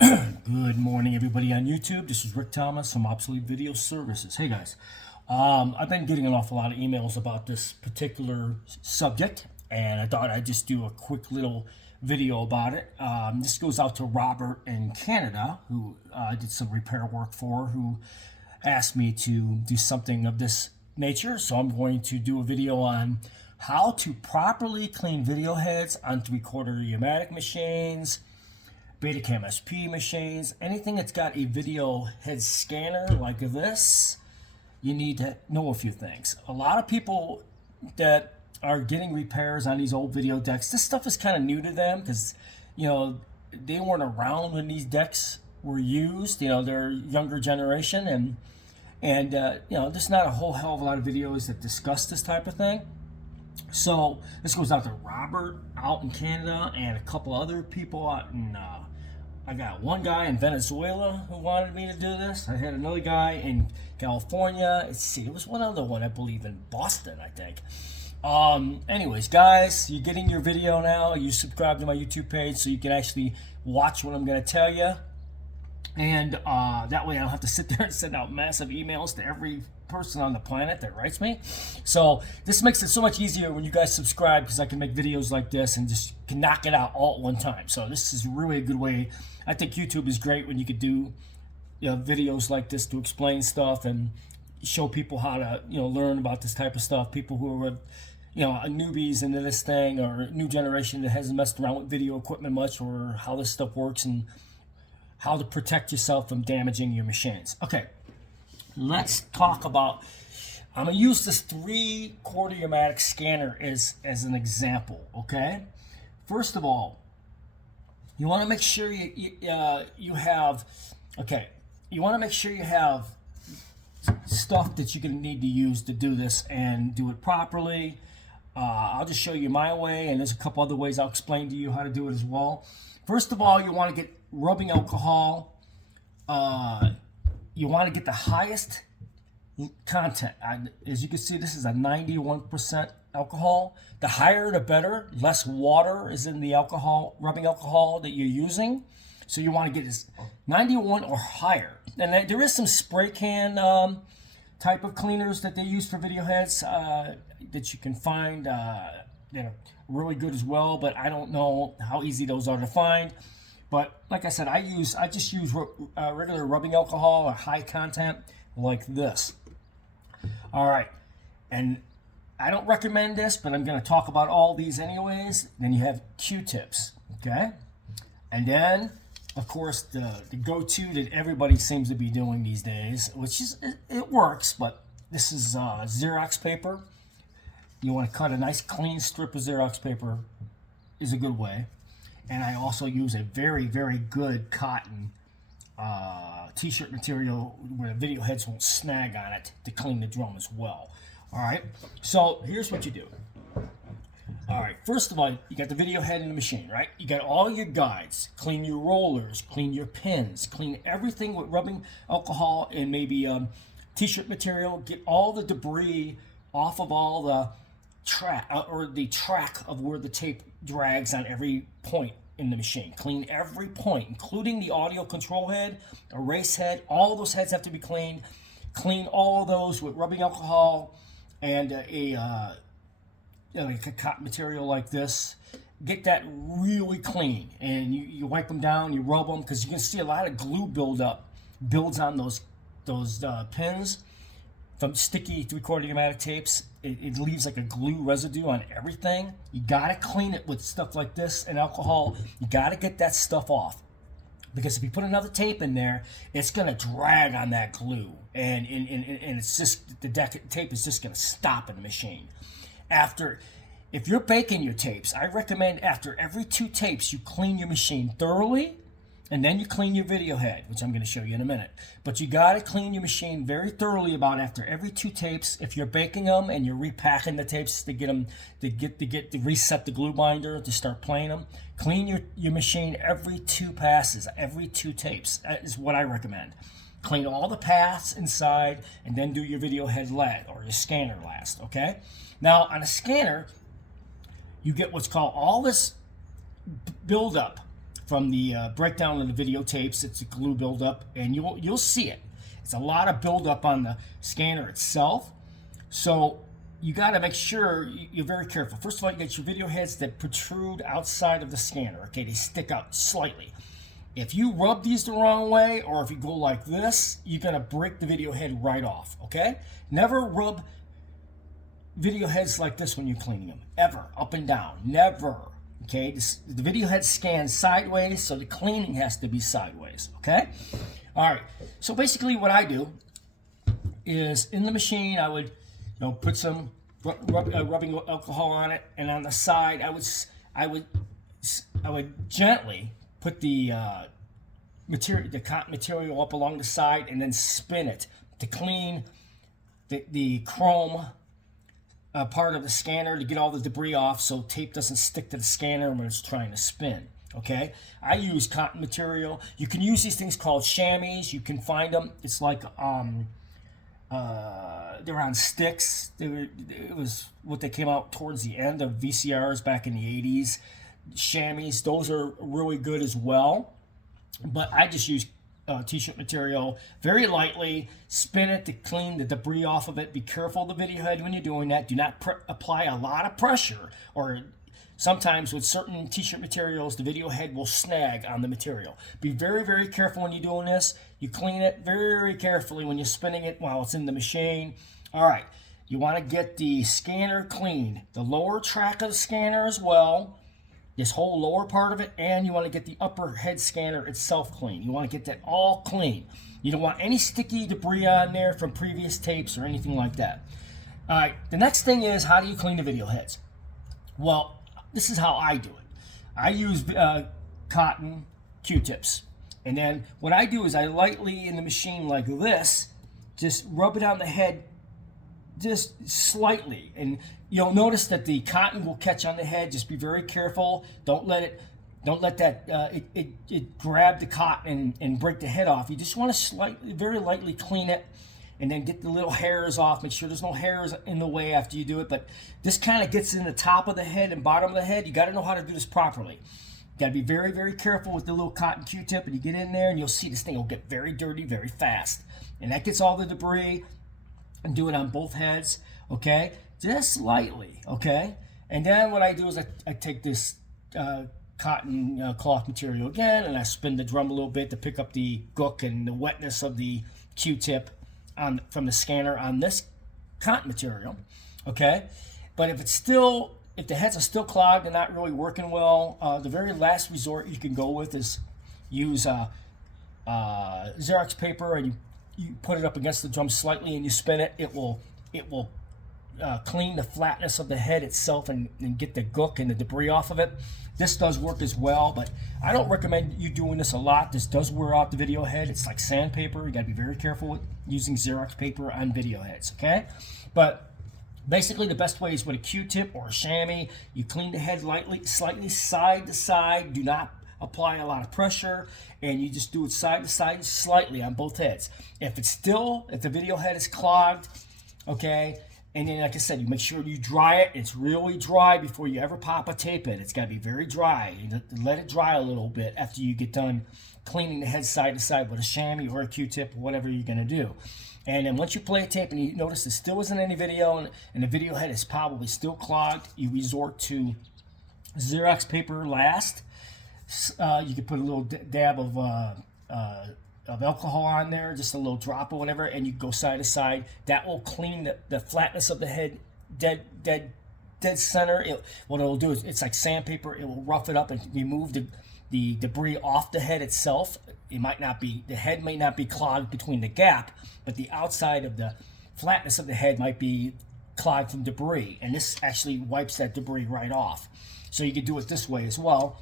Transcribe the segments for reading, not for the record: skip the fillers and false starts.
Good morning, everybody on YouTube. This is Rick Thomas from Obsolete Video Services. Hey, guys. I've been getting an awful lot of emails about this particular subject, and I thought I'd just do a quick little video about it. This goes out to Robert in Canada, who I did some repair work for, who asked me to do something of this nature. So I'm going to do a video on how to properly clean video heads on 3/4 pneumatic machines, Betacam SP machines, anything that's got a video head scanner like this. You need to know a few things. A lot of people that are getting repairs on these old video decks, this stuff is kind of new to them because, they weren't around when these decks were used. They're younger generation, and there's not a whole hell of a lot of videos that discuss this type of thing. So this goes out to Robert out in Canada and a couple other people out in, I got one guy in Venezuela who wanted me to do this. I had another guy in California. There was one other one, I believe, in Boston, I think. Anyways, guys, you're getting your video now. You subscribe to my YouTube page so you can actually watch what I'm going to tell you. And that way I don't have to sit there and send out massive emails to every person on the planet that writes me. So this makes it so much easier when you guys subscribe, because I can make videos like this and just can knock it out all at one time. So this is really a good way. I think YouTube is great when you could do videos like this to explain stuff and show people how to learn about this type of stuff. People who are newbies into this thing, or a new generation that hasn't messed around with video equipment much, or how this stuff works and how to protect yourself from damaging your machines. Okay, let's talk about, I'm going to use this 3/4 pneumatic scanner as an example, okay? First of all, you want to make sure you have stuff that you're going to need to use to do this and do it properly. I'll just show you my way, and there's a couple other ways I'll explain to you how to do it as well. First of all, you want to get rubbing alcohol. You want to get the highest content. As you can see, this is a 91% alcohol. The higher the better. Less water is in the rubbing alcohol that you're using. So you want to get this 91 or higher. And there is some spray can type of cleaners that they use for video heads that you can find that are really good as well, but I don't know how easy those are to find. But like I said, I just use regular rubbing alcohol or high content like this. All right, and I don't recommend this, but I'm going to talk about all these anyways. Then you have Q-tips, okay? And then, of course, the go-to that everybody seems to be doing these days, which is, it works, but this is Xerox paper. You want to cut a nice clean strip of Xerox paper is a good way. And I also use a very, very good cotton t-shirt material where the video heads won't snag on it to clean the drum as well. All right, so here's what you do. All right, first of all, you got the video head in the machine, right? You got all your guides. Clean your rollers, clean your pins, clean everything with rubbing alcohol and maybe t-shirt material. Get all the debris off of all the track of where the tape drags on every point in the machine. Clean every point, including the audio control head, erase head. All those heads have to be cleaned. Clean all of those with rubbing alcohol and like a cotton material like this. Get that really clean, and you wipe them down, you rub them, because you can see a lot of glue builds on those pins from sticky 3/4 pneumatic tapes. It leaves like a glue residue on everything. You gotta clean it with stuff like this and alcohol. You gotta get that stuff off, because if you put another tape in there, it's gonna drag on that glue, and it's just the tape is just gonna stop in the machine. If you're baking your tapes, I recommend after every 2 tapes you clean your machine thoroughly, and then you clean your video head, which I'm going to show you in a minute. But you got to clean your machine very thoroughly about after every 2 tapes. If you're baking them and you're repacking the tapes to get them to reset the glue binder to start playing them, clean your machine every 2 passes, every 2 tapes. That is what I recommend. Clean all the paths inside, and then do your video head last, or your scanner last. Okay. Now on a scanner, you get what's called all this buildup from the breakdown of the videotapes. It's a glue buildup, and you'll see it. It's a lot of buildup on the scanner itself. So you got to make sure you're very careful. First of all, you got your video heads that protrude outside of the scanner. Okay, they stick out slightly. If you rub these the wrong way, or if you go like this, you're going to break the video head right off. Okay, never rub video heads like this when you're cleaning them, ever, up and down, never. Okay, the video head scans sideways, so the cleaning has to be sideways. Okay, all right. So basically, what I do is in the machine, I would, put some rubbing alcohol on it, and on the side, I would gently put the cotton material up along the side, and then spin it to clean the chrome part of the scanner, to get all the debris off so tape doesn't stick to the scanner when it's trying to spin. Okay, I use cotton material. You can use these things called chamois. You can find them. It's like they're on sticks. It was what they came out towards the end of VCRs back in the 80s. Chamois, those are really good as well. But I just use t-shirt material very lightly, spin it to clean the debris off of it. Be careful of the video head when you're doing that. Do not apply a lot of pressure, or sometimes with certain t-shirt materials, the video head will snag on the material. Be very, very careful when you're doing this. You clean it very carefully when you're spinning it while it's in the machine. All right, you want to get the scanner clean, the lower track of the scanner as well, this whole lower part of it, and you want to get the upper head scanner itself clean. You want to get that all clean. You don't want any sticky debris on there from previous tapes or anything like that. All right, the next thing is, how do you clean the video heads? Well, this is how I do it. I use cotton Q-tips. And then what I do is I lightly, in the machine like this, just rub it on the head just slightly. And you'll notice that the cotton will catch on the head. Just be very careful. Don't let that it grab the cotton and break the head off. You just want to very lightly clean it, and then get the little hairs off. Make sure there's no hairs in the way after you do it. But this kind of gets in the top of the head and bottom of the head. You got to know how to do this properly. You got to be very, very careful with the little cotton Q-tip, and you get in there, and you'll see this thing will get very dirty very fast. And that gets all the debris. And do it on both heads, okay? Just lightly, okay? And then what I do is I take this cotton cloth material again, and I spin the drum a little bit to pick up the gook and the wetness of the Q-tip from the scanner on this cotton material, okay? But if the heads are still clogged and not really working well, the very last resort you can go with is use Xerox paper, and you put it up against the drum slightly and you spin it. It will clean the flatness of the head itself and get the gook and the debris off of it. This does work as well, but I don't recommend you doing this a lot. This does wear out the video head. It's like sandpaper. You got to be very careful with using Xerox paper on video heads, okay? But basically, the best way is with a Q-tip or a chamois. You clean the head lightly, slightly side to side. Do not apply a lot of pressure, and you just do it side to side slightly on both heads. If the video head is clogged, okay, and then like I said, you make sure you dry it. It's really dry before you ever pop a tape in. It's got to be very dry. You let it dry a little bit after you get done cleaning the head side to side with a chamois or a Q-tip or whatever you're going to do. And then once you play a tape and you notice there still isn't any video and the video head is probably still clogged, you resort to Xerox paper last. You could put a little dab of alcohol on there, just a little drop or whatever, and you go side to side. That will clean the flatness of the head, dead center. What it'll do is, it's like sandpaper. It will rough it up and remove the debris off the head itself. The head may not be clogged between the gap, but the outside of the flatness of the head might be clogged from debris, and this actually wipes that debris right off. So you can do it this way as well.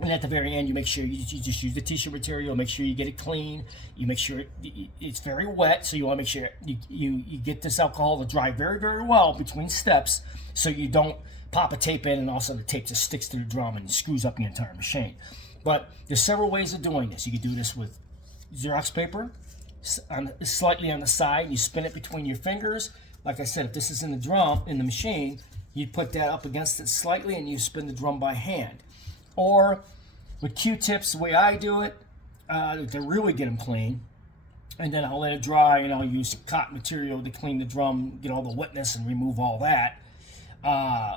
And at the very end, you make sure you just use the t-shirt material. Make sure you get it clean. You make sure it's very wet, so you want to make sure you get this alcohol to dry very, very well between steps, so you don't pop a tape in and all of a sudden the tape just sticks to the drum and screws up the entire machine. But there's several ways of doing this. You can do this with Xerox paper, slightly on the side. You spin it between your fingers. Like I said, if this is in the machine, you put that up against it slightly and you spin the drum by hand. Or with Q-tips, the way I do it, to really get them clean, and then I'll let it dry, and I'll use cotton material to clean the drum, get all the wetness and remove all that.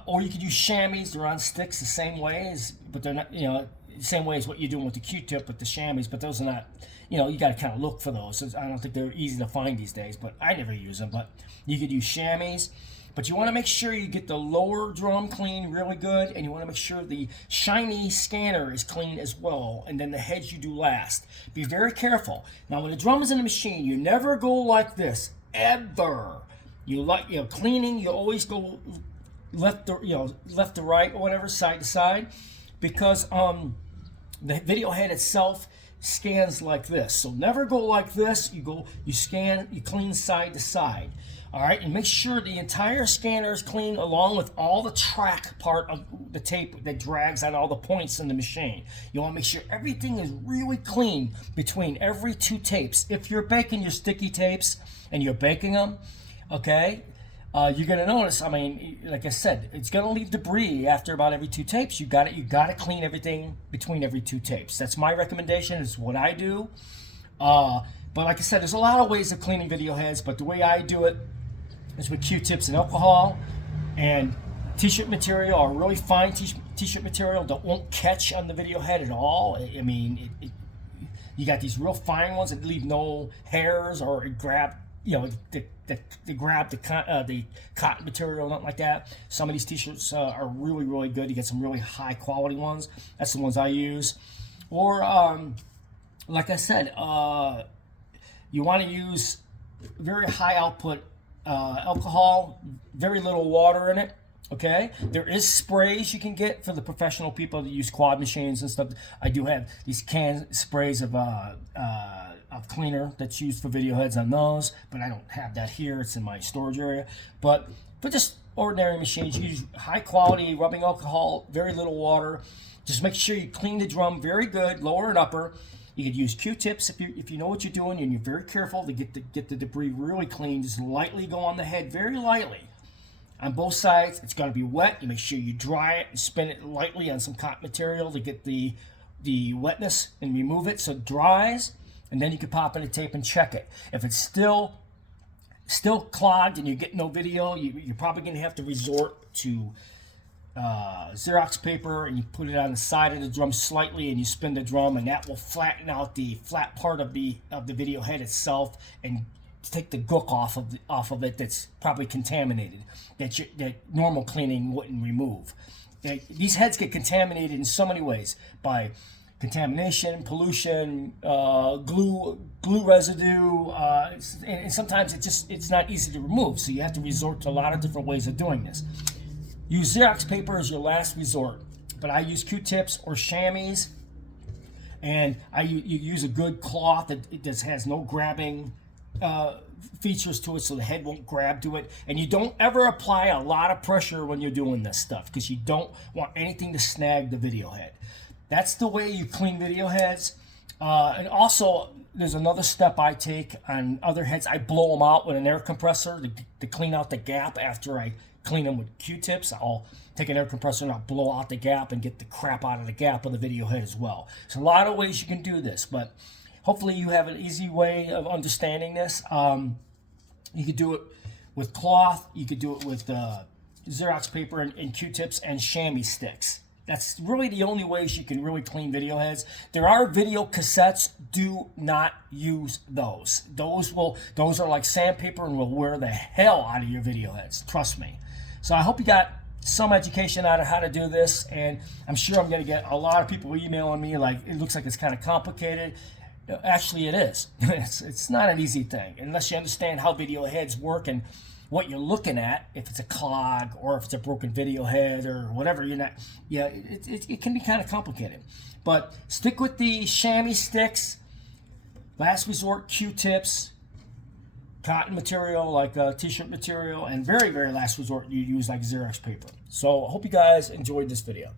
Or you could use chamois. They're on sticks the same way as, but they're not, the same way as what you're doing with the Q-tip with the chamois, but those are not, you got to kind of look for those. I don't think they're easy to find these days, but I never use them. But you could use chamois. But you want to make sure you get the lower drum clean really good, and you want to make sure the shiny scanner is clean as well, and then the heads you do last. Be very careful. Now, when the drum is in the machine, you never go like this, ever. Cleaning, you always go left to right or whatever, side to side, because the video head itself scans like this. So never go like this. You scan, you clean side to side. All right, and make sure the entire scanner is clean, along with all the track part of the tape that drags on all the points in the machine. You want to make sure everything is really clean between every 2 tapes. If you're baking your sticky tapes and you're baking them, okay, you're gonna notice. I mean, like I said, it's gonna leave debris after about every 2 tapes. You got to clean everything between every 2 tapes. That's my recommendation. It's what I do. But like I said, there's a lot of ways of cleaning video heads, but the way I do it is with Q-tips and alcohol and t-shirt material, or really fine t-shirt material that won't catch on the video head at all. I mean, you got these real fine ones that leave no hairs, or grab, they grab the cotton material, nothing like that. Some of these t-shirts are really, really good. You get some really high quality ones. That's the ones I use. Or, like I said, you want to use very high output alcohol, very little water in it. Okay, there is sprays you can get for the professional people that use quad machines and stuff. I do have these can sprays of cleaner that's used for video heads on those, but I don't have that here. It's in my storage area. But for just ordinary machines, you use high quality rubbing alcohol, very little water. Just make sure you clean the drum very good, lower and upper. You could use Q-tips if you know what you're doing, and you're very careful to get the debris really clean. Just lightly go on the head, very lightly. On both sides, it's got to be wet. You make sure you dry it and spin it lightly on some cotton material to get the wetness and remove it so it dries. And then you can pop in a tape and check it. If it's still clogged and you get no video, you're probably going to have to resort to Xerox paper, and you put it on the side of the drum slightly, and you spin the drum, and that will flatten out the flat part of the video head itself and take the gook off of it that's probably contaminated, that normal cleaning wouldn't remove. These heads get contaminated in so many ways, by contamination, pollution, glue residue, and sometimes it's not easy to remove, so you have to resort to a lot of different ways of doing this. Use Xerox paper as your last resort, but I use Q-tips or chamois, and you use a good cloth that just has no grabbing features to it, so the head won't grab to it. And you don't ever apply a lot of pressure when you're doing this stuff, because you don't want anything to snag the video head. That's the way you clean video heads. And also, there's another step I take on other heads. I blow them out with an air compressor to clean out the gap. After I clean them with Q-tips, I'll take an air compressor and I'll blow out the gap and get the crap out of the gap of the video head as well. So a lot of ways you can do this, but hopefully you have an easy way of understanding this. You could do it with cloth. You could do it with Xerox paper and Q-tips and chamois sticks. That's really the only ways you can really clean video heads. There are video cassettes. Do not use those. Those are like sandpaper and will wear the hell out of your video heads. Trust me. So I hope you got some education out of how to do this, and I'm sure I'm going to get a lot of people emailing me like, it looks like it's kind of complicated. Actually, it is. It's not an easy thing unless you understand how video heads work and what you're looking at. If it's a clog or if it's a broken video head or whatever, it can be kind of complicated. But stick with the chamois sticks. Last resort, Q-tips, cotton material like t-shirt material, and very, very last resort, you use like Xerox paper. So I hope you guys enjoyed this video.